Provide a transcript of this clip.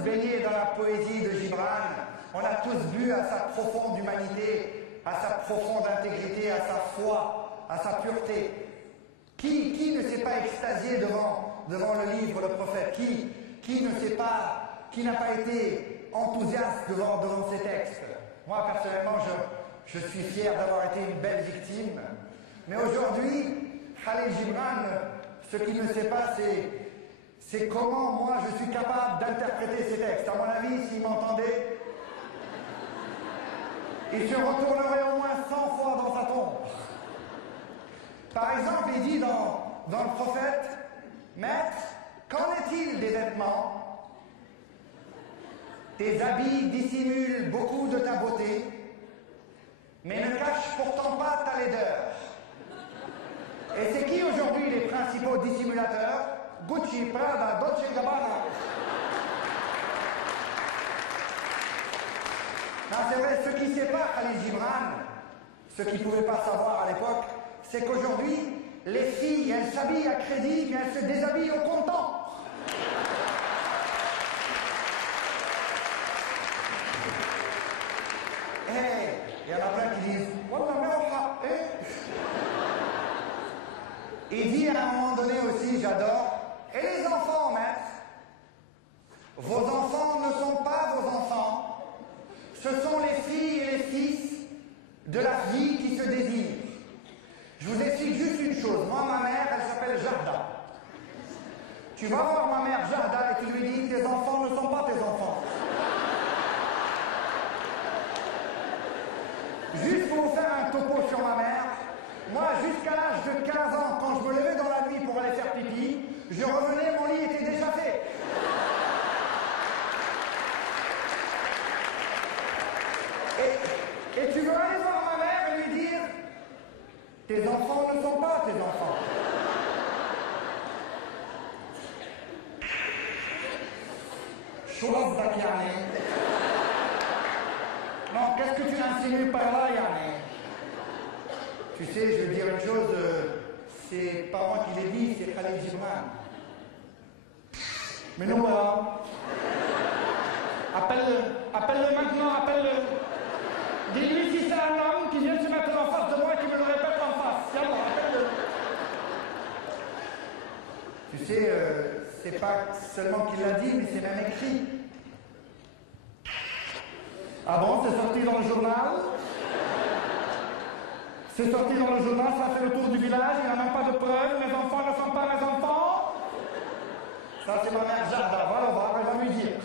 baigné dans la poésie de Gibran, on a tous bu à sa profonde humanité, à sa profonde intégrité, à sa foi, à sa pureté. Qui ne s'est pas extasié devant le livre, le prophète? Qui n'a pas été enthousiaste devant ces textes? Moi, personnellement, je suis fier d'avoir été une belle victime. Mais aujourd'hui, Khalil Gibran, ce qu'il ne sait pas, c'est comment moi je suis capable d'interpréter ces textes. À mon avis, s'il m'entendait, il se retournerait au moins 100 fois dans sa tombe. Par exemple, il dit dans le prophète, Maître, qu'en est-il des vêtements? Tes habits dissimulent beaucoup de ta beauté, mais ne cachent pourtant pas ta laideur. Et c'est qui aujourd'hui les principaux dissimulateurs? Gucci, Prada, Dolce & Gabbana. Non, c'est vrai, ce qui sépare Khalil Gibran, ce qu'il ne pouvait pas savoir à l'époque, c'est qu'aujourd'hui, les filles, elles s'habillent à crédit, mais elles se déshabillent au comptant. Il y en a plein qui disent « Wallah, mais il dit à un moment donné aussi, j'adore, et les enfants, maître, vos enfants ne sont pas vos enfants, ce sont les filles et les fils de la vie qui se désirent. Je vous explique juste une chose, moi ma mère, elle s'appelle Jahda. Tu vas voir ma mère Jahda et tu lui dis, tes enfants ne sont pas tes enfants. Juste pour vous faire un topo sur ma mère, moi, jusqu'à l'âge de 15 ans, quand je me levais dans la nuit pour aller faire pipi, je revenais, mon lit était déjà fait. Et tu veux aller voir ma mère et lui dire, tes enfants ne sont pas tes enfants. Chourabdak, yani. Non, qu'est-ce que tu insinues par là, yani? Tu sais, je veux dire une chose, c'est pas moi qui l'ai dit, c'est Khalil Gibran. Mais non, là. Appelle-le maintenant, appelle-le. Dis-lui si c'est un homme qui vient de se mettre en face de moi et qui me le répète en face. Yallah, appelle-le. Tu sais, c'est pas seulement qu'il l'a dit, mais c'est même écrit. Ah bon, c'est sorti dans le journal? C'est sorti dans le journal, ça a fait le tour du village, il n'y a même pas de preuves, mes enfants ne sont pas mes enfants. Ça, c'est ma mère Jada, voilà, on va lui dire.